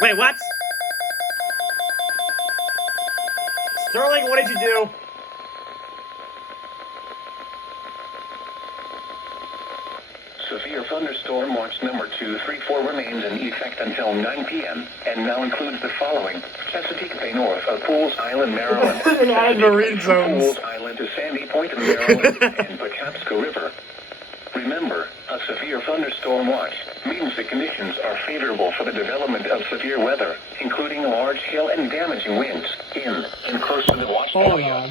Wait, what? Sterling, what did you do? Severe thunderstorm watch number 234 remains in effect until 9 p.m. and now includes the following: Chesapeake Bay north of Pools Island, Maryland. Add marine zones. Pools Island to Sandy Point in Maryland and Patapsco River. Remember, a severe thunderstorm watch means the conditions are favorable for the development of severe weather, including large hail and damaging winds in and close to the watch area.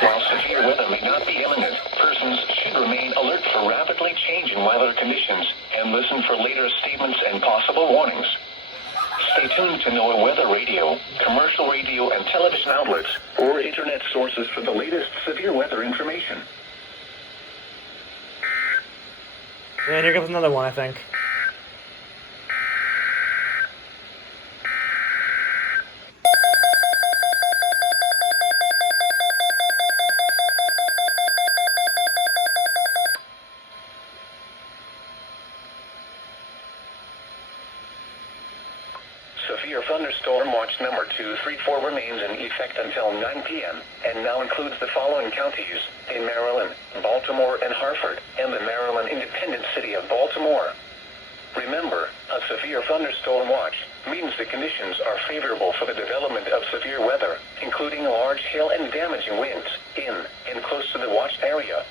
While severe weather may not be imminent, persons should remain alert for rapidly changing weather conditions and listen for later statements and possible warnings. Stay tuned to NOAA weather radio, commercial radio and television outlets, or internet sources for the latest severe weather information. And here comes another one, I think. Severe thunderstorm watch number 234 remains in effect until 9 p.m. and now includes the following counties in Maryland, Baltimore, and Hartford, and the Maryland independent city of Baltimore. Remember, a severe thunderstorm watch means the conditions are favorable for the development of severe weather, including large hail and damaging winds in and close to the watched area.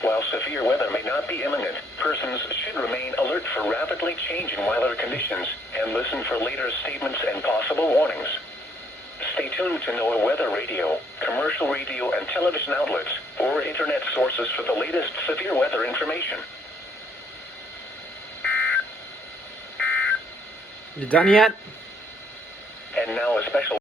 While severe weather may not be imminent, persons should remain alert for rapidly changing weather conditions and listen for later statements and possible warnings. Stay tuned to NOAA weather radio, commercial radio and television outlets, or internet sources for the latest severe weather information. You done yet? And now a special